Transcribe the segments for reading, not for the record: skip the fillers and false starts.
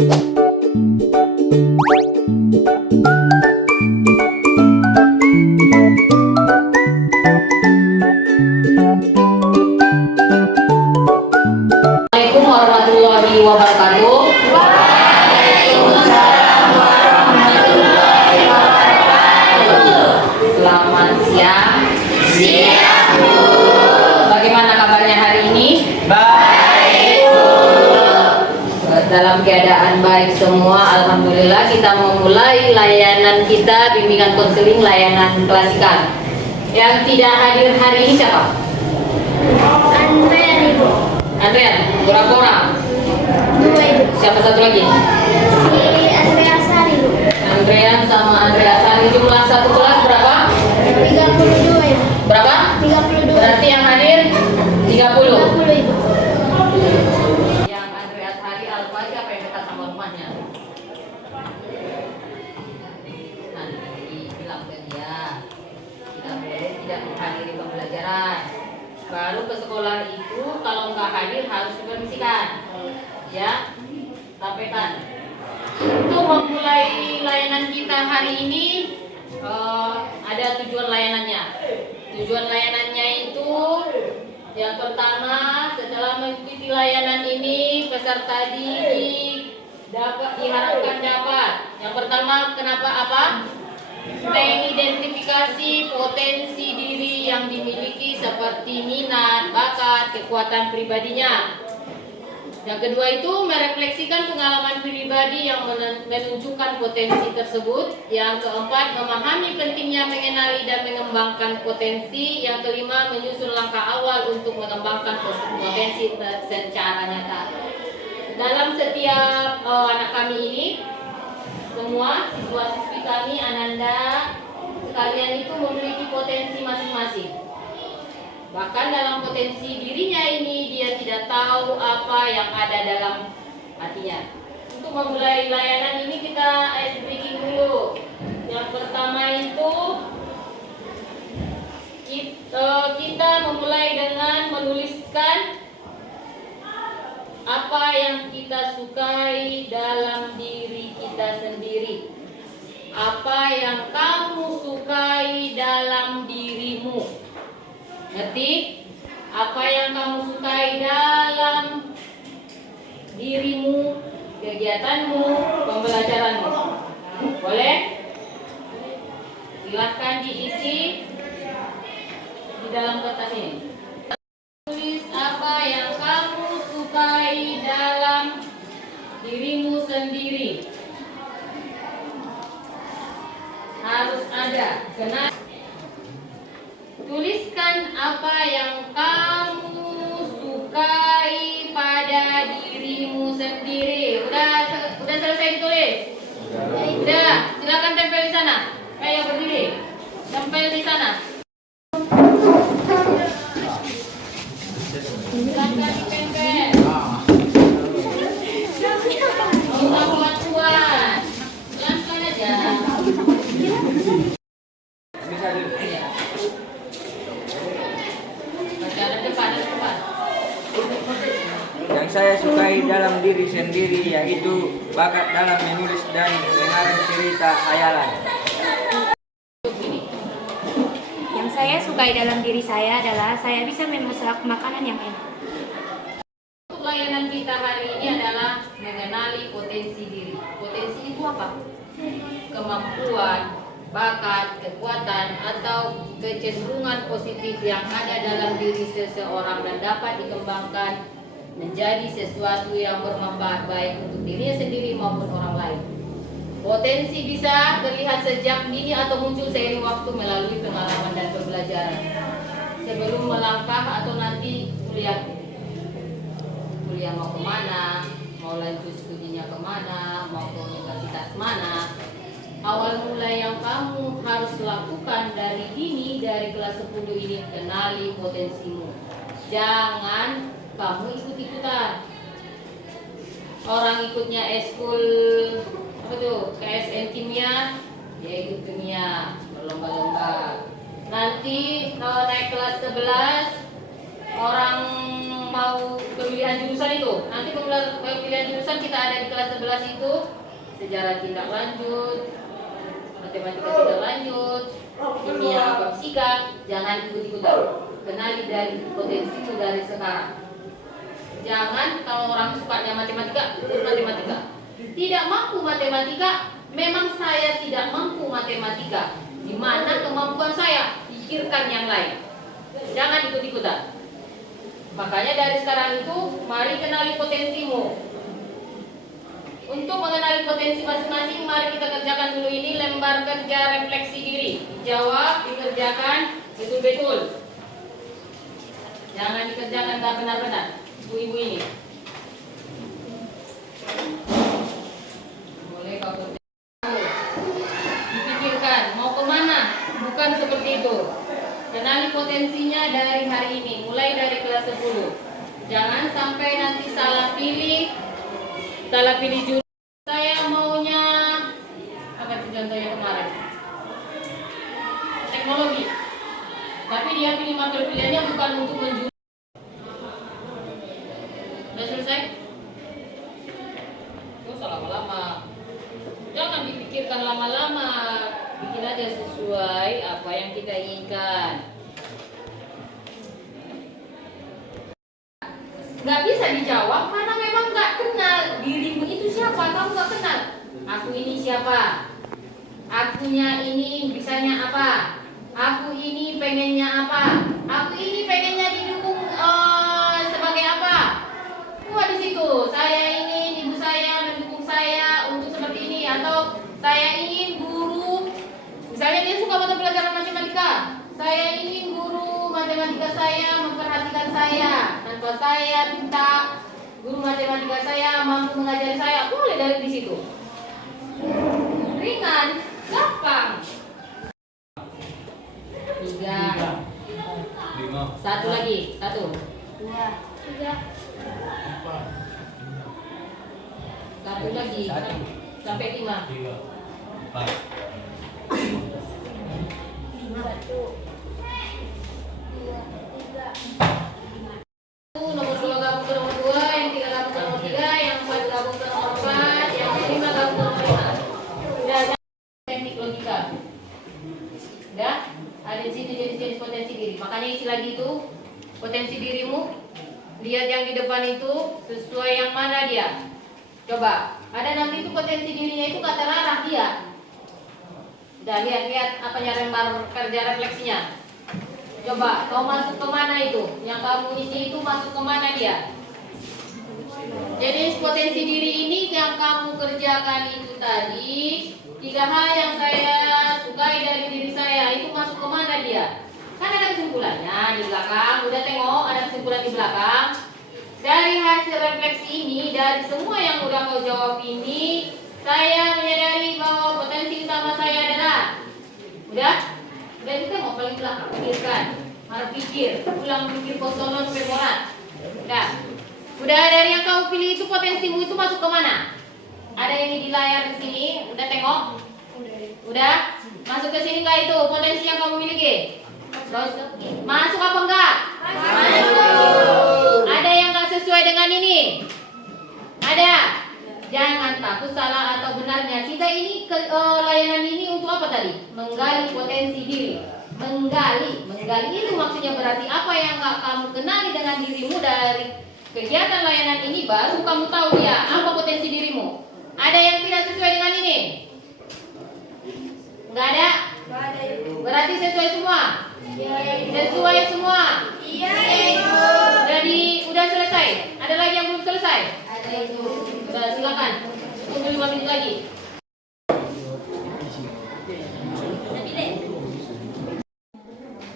Assalamualaikum warahmatullahi wabarakatuh. Waalaikumsalam warahmatullahi wabarakatuh. Selamat siang. Siang, Bu. Bagaimana kabarnya hari ini? Baik, Bu. Dalam keadaan baik semua, alhamdulillah. Kita memulai layanan kita bimbingan konseling layanan klasikal. Yang tidak hadir hari ini siapa? Andrean, Ibu. Andrean, berapa orang? 2, Ibu. Siapa satu lagi? Si Andrea Sari, Ibu. Andrean sama Andrea Sari. Jumlah satu kelas berapa? 32, Ibu. Berapa? 32. Berarti yang hadir 30. 30, Ibu. Yang Andrea Sari Alfa siapa yang dekat sama rumahnya? Nanti bilang ke dia tidak boleh tidak menghadiri pembelajaran. Baru ke sekolah itu kalau nggak hadir harus dipermisikan. Ya, sampaikan. Untuk memulai layanan kita hari ini ada tujuan layanannya. Tujuan layanannya itu yang pertama, setelah mengikuti layanan ini peserta diharapkan dapat. Yang pertama, kenapa apa? Mengidentifikasi potensi diri yang dimiliki seperti minat, bakat, kekuatan pribadinya. Yang kedua itu merefleksikan pengalaman pribadi yang menunjukkan potensi tersebut. Yang keempat, memahami pentingnya mengenali dan mengembangkan potensi. Yang kelima, menyusun langkah awal untuk mengembangkan potensi secara nyata. Dalam setiap anak kami ini, semua siswa-siswi kami, Ananda, sekalian itu memiliki potensi masing-masing. Bahkan dalam potensi dirinya ini dia tidak tahu apa yang ada dalam hatinya. Untuk memulai layanan ini kita ice breaking dulu. Yang pertama itu kita memulai dengan menuliskan apa yang kita sukai dalam diri kita sendiri. Apa yang kamu sukai dalam dirimu. Ngerti? Apa yang kamu sukai dalam dirimu, kegiatanmu, pembelajaranmu. Boleh? Silakan diisi di dalam kertas ini. Tulis apa yang kamu sukai dalam dirimu sendiri. Harus ada. Kenapa? Tuliskan apa yang kamu sukai pada dirimu sendiri. Udah selesai ditulis? Udah. Silakan tempel di sana. Kayak berdiri. Tempel di sana. Silakan ditempel. Enggak kuat-kuat. Pelan-pelan aja. Yang saya sukai dalam diri sendiri yaitu bakat dalam menulis dan mengarang cerita khayalan. Yang saya sukai dalam diri saya adalah saya bisa memasak makanan yang enak. Untuk layanan kita hari ini adalah mengenali potensi diri. Potensi itu apa? Kemampuan, bakat, kekuatan, atau kecenderungan positif yang ada dalam diri seseorang dan dapat dikembangkan menjadi sesuatu yang bermanfaat baik untuk dirinya sendiri maupun orang lain. Potensi bisa terlihat sejak dini atau muncul seiring waktu melalui pengalaman dan pembelajaran. Sebelum melangkah atau nanti kuliah mau kemana, mau lanjut studinya kemana, mau ke universitas mana. Awal mulai yang kamu harus lakukan dari dini, dari kelas 10 ini, kenali potensimu. Jangan kamu ikut-ikutan. Orang ikutnya eskul apa tuh? KSN kimia, dia ikut kimia, berlomba-lomba. Nanti kalau naik kelas 11, orang mau pemilihan jurusan itu. Nanti pemilihan jurusan kita ada di kelas 11 itu sejarah tindak lanjut, matematika tindak lanjut, kimia fisika. Jangan ikut-ikutan. Kenali dari potensimu dari sekarang. Jangan kalau orang sukanya matematika, ikut matematika. Tidak mampu matematika, memang saya tidak mampu matematika. Di mana kemampuan saya? Pikirkan yang lain. Jangan ikut-ikutan. Makanya dari sekarang itu, mari kenali potensimu. Untuk mengenali potensi masing-masing, mari kita kerjakan dulu ini lembar kerja refleksi diri. Jawab, dikerjakan, betul-betul. Jangan dikerjakan tak benar-benar. Ibu-ibu ini. Boleh kau kerja. Dipikirkan, mau kemana? Bukan seperti itu. Kenali potensinya dari hari ini, mulai dari kelas 10. Jangan sampai nanti salah pilih judul. Saya maunya apa itu contohnya kemarin? Teknologi. Tapi dia pilih mata pilihannya bukan untuk menjual. Udah selesai? Terus lama-lama. Jangan dipikirkan lama-lama. Bikin aja sesuai apa yang kita inginkan. Nggak bisa dijawab karena memang nggak kenal dirimu itu siapa. Kamu nggak kenal. Aku ini siapa? Akunya ini bisanya apa? Aku ini pengennya apa? Aku ini pengennya didukung sebagai apa? Wah di situ. Saya ingin ibu saya mendukung saya untuk seperti ini, atau saya ingin guru. Misalnya dia suka mata pelajaran matematika. Saya ingin guru matematika saya memperhatikan saya. Tanpa saya minta guru matematika saya mampu mengajari saya. Boleh dari di situ. Ringan, gampang. 3. 5. Satu lagi. 1, 2, 3. satu lagi. Sampai 5. 3. 4. 1, nomor 2 gabung ke nomor 2, yang 3 gabung ke nomor 3, yang 4 gabung ke nomor 4, yang 5 gabung ke nomor 5. Udah teknik logika. Udah? Ada di situ jenis-jenis potensi diri. Makanya isi lagi itu potensi dirimu. Lihat yang di depan itu sesuai yang mana dia. Coba. Ada nanti itu potensi dirinya itu kata Rara dia. Udah lihat apanya lembar kerja refleksinya. Coba kau masuk ke mana itu? Yang kamu isi itu masuk ke mana dia? Jadi potensi diri ini yang kamu kerjakan itu tadi, 3 hal yang saya sukai dari diri saya itu masuk ke mana dia? Kan ada kesimpulannya di belakang. Udah tengok ada kesimpulan di belakang. Dari hasil refleksi ini, dari semua yang udah kau jawab ini, saya menyadari bahwa potensi utama saya adalah udah kita mau paling belakang pikirkan, harus pikir, ulang pikir kosonon memorat. Udah dari yang kau pilih itu potensimu itu masuk ke mana? Ada ini di layar di sini, udah tengok? Udah masuk ke sini nggak itu potensi yang kamu miliki? Masuk apa enggak? Masuk. Ada yang nggak sesuai dengan ini? Ada. Jangan takut salah atau benarnya. Kita ini layanan ini untuk apa tadi? Menggali potensi diri. Menggali itu maksudnya berarti apa yang nggak kamu kenali dengan dirimu dari kegiatan layanan ini, baru kamu tahu dia apa potensi dirimu. Ada yang tidak sesuai dengan ini? Nggak ada? Berarti sesuai semua? Sesuai semua? Iya. Udah selesai? Ada lagi yang belum selesai? Ada itu. Udah silakan. Tunggu 5 menit lagi.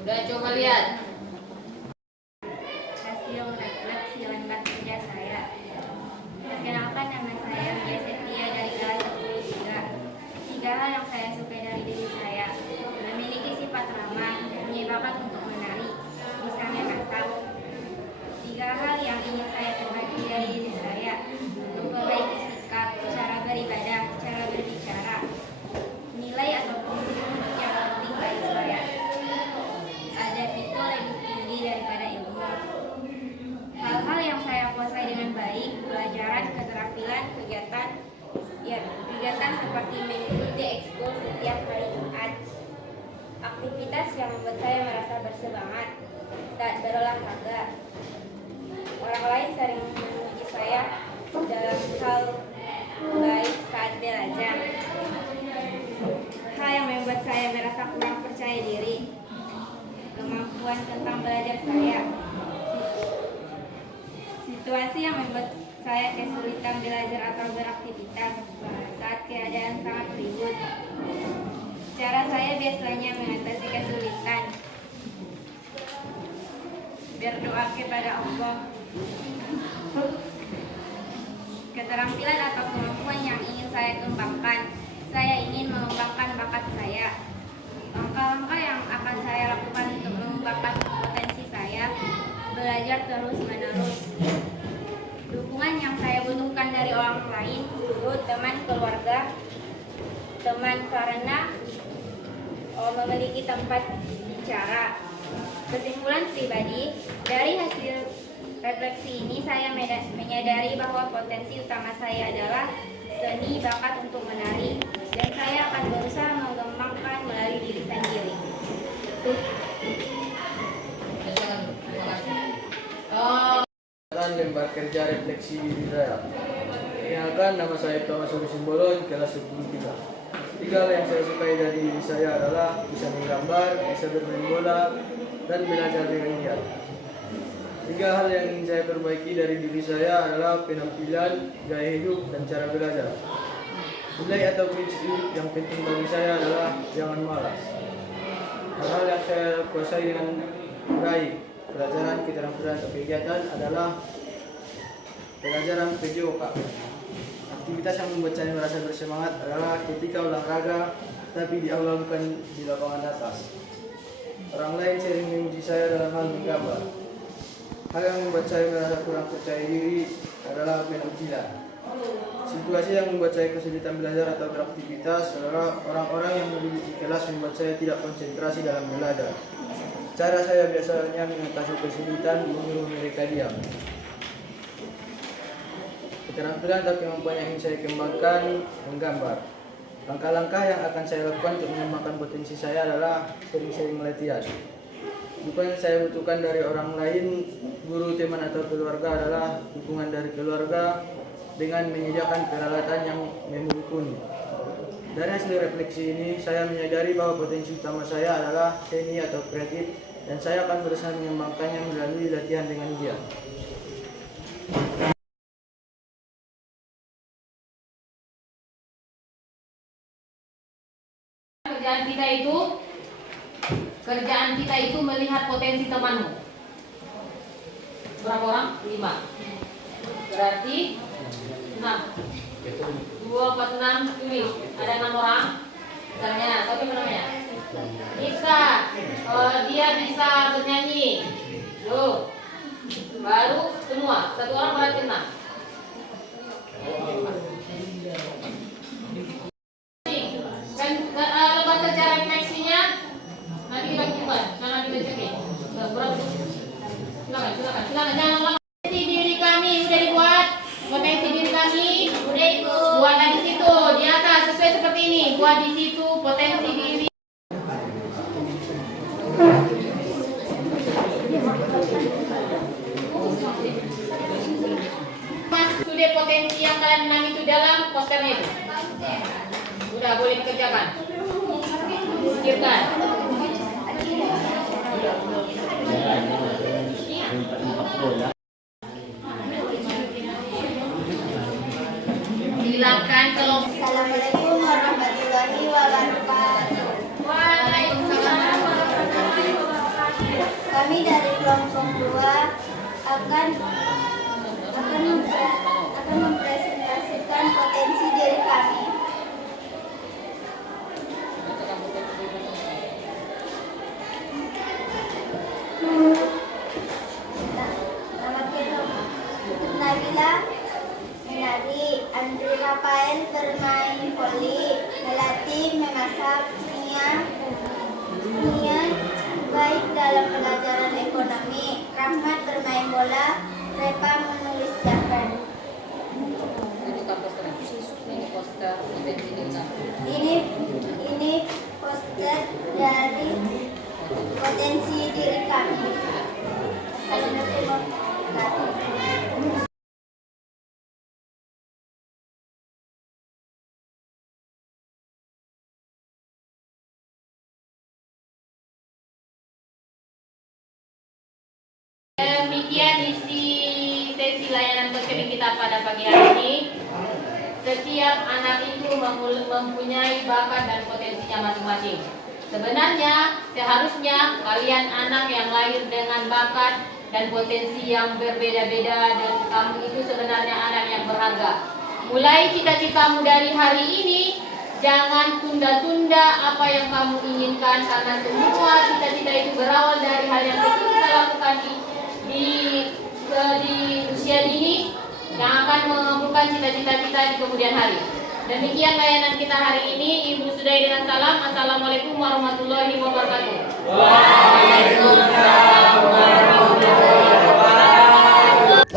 Udah coba lihat. Hasil refleksi lembar kerja saya. Perkenalkan, nama saya Ria Setia dari kelas 10 juga. 3 hal yang saya sukai dari diri saya: memiliki sifat ramah, punya bakat untuk menari, bisa memasak. 3 hal yang ingin saya perbaiki dari diri saya: memperbaiki sikap, cara beribadah, cara seperti mengikuti ekskul setiap hari Jumat. Aktivitas yang membuat saya merasa bersemangat saat berolahraga. Orang lain sering memuji saya dalam hal baik saat belajar. Hal yang membuat saya merasa kurang percaya diri, kemampuan tentang belajar saya. Situasi yang membuat saya kesulitan belajar atau beraktivitas saat keadaan sangat ribut. Cara saya biasanya mengatasi kesulitan, berdoa kepada Allah. Keterampilan atau kemampuan yang ingin saya kembangkan, saya ingin mengembangkan bakat saya. Langkah-langkah yang akan saya lakukan untuk mengembangkan potensi saya, belajar terus-menerus. Dukungan yang saya butuhkan dari orang lain, guru, teman, keluarga, teman karena memiliki tempat bicara. Kesimpulan pribadi, dari hasil refleksi ini saya menyadari bahwa potensi utama saya adalah seni bakat untuk menari, dan saya akan berusaha mengembangkan melalui diri sendiri. Lembar kerja refleksi diri saya. Perkenalkan, nama saya Thomas Simbolon, kelas 10 Tiga hal yang saya sukai dari diri saya adalah bisa menggambar, bisa bermain bola, dan belajar dengan giat. Tiga hal yang ingin saya perbaiki dari diri saya adalah penampilan, gaya hidup, dan cara belajar. Nilai atau prinsip yang penting bagi saya adalah jangan malas. Hal-hal yang saya kuasai dengan baik, pelajaran, keterampilan, atau kegiatan adalah pelajaran PJOK. Aktivitas yang membuat saya merasa bersemangat adalah ketika olahraga, tapi di aula bukan di lapangan atas. Orang lain sering memuji saya dalam hal menggambar. Hal yang membuat saya merasa kurang percaya diri adalah penampilan. Situasi yang membuat saya kesulitan belajar atau beraktivitas adalah orang-orang yang duduk di kelas membuat saya tidak konsentrasi dalam belajar. Cara saya biasanya mengatasi kesulitan menyuruh mereka diam. Keterampilan atau kemampuan yang ingin saya kembangkan, menggambar. Langkah-langkah yang akan saya lakukan untuk mengembangkan potensi saya adalah sering-sering latihan. Dukungan yang saya butuhkan dari orang lain, guru, teman, atau keluarga adalah dukungan dari keluarga dengan menyediakan peralatan yang mumpuni. Dari hasil refleksi ini, saya menyadari bahwa potensi utama saya adalah seni atau kreatif, dan saya akan berusaha mengembangkannya melalui latihan dengan giat. Kerjaan kita itu melihat potensi temanmu. Berapa orang? 5. Berarti 6. 2, 4, 6, tulis. Ada 6 orang. Misalnya, tapi apa namanya? Bisa. Dia bisa bernyanyi. Tuh. Baru semua. 1 orang berarti 6. Lepas kerja refleksinya nanti kita buka, jangan kita cekin. Silakan, jangan lama. Potensi diri kami udah dibuat. Potensi diri kami udah ikut. Buat di situ, di atas sesuai seperti ini. Buat di situ potensi diri. Mas, sudah potensi yang kalian menang itu dalam posternya itu. Udah boleh dikerjakan. Pikirkan. Silakan kalau Assalamualaikum warahmatullahi wabarakatuh. Waalaikumsalam warahmatullahi wabarakatuh. Kami dari kelompok 2 akan mempresentasikan potensi diri kami. Nama kelompok Nabila menari, Andri Rafael bermain voli, Melati memasak, Nia baik dalam pelajaran ekonomi, Rahmat bermain bola, Repa menulis cerpen. Ini poster potensi diri. Demikian isi sesi layanan counseling kita pada pagi hari ini. Setiap anak itu mempunyai bakat dan potensinya masing-masing. Sebenarnya seharusnya kalian anak yang lahir dengan bakat dan potensi yang berbeda-beda, dan kamu itu sebenarnya anak yang berharga. Mulai cita-citamu dari hari ini, jangan tunda-tunda apa yang kamu inginkan, karena semua cita-cita itu berawal dari hal yang kita lakukan di usia dini yang akan mengabulkan cita-cita kita di kemudian hari. Demikian layanan kita hari ini. Ibu sudahi dengan salam. Assalamualaikum warahmatullahi wabarakatuh. Waalaikumsalam warahmatullahi wabarakatuh.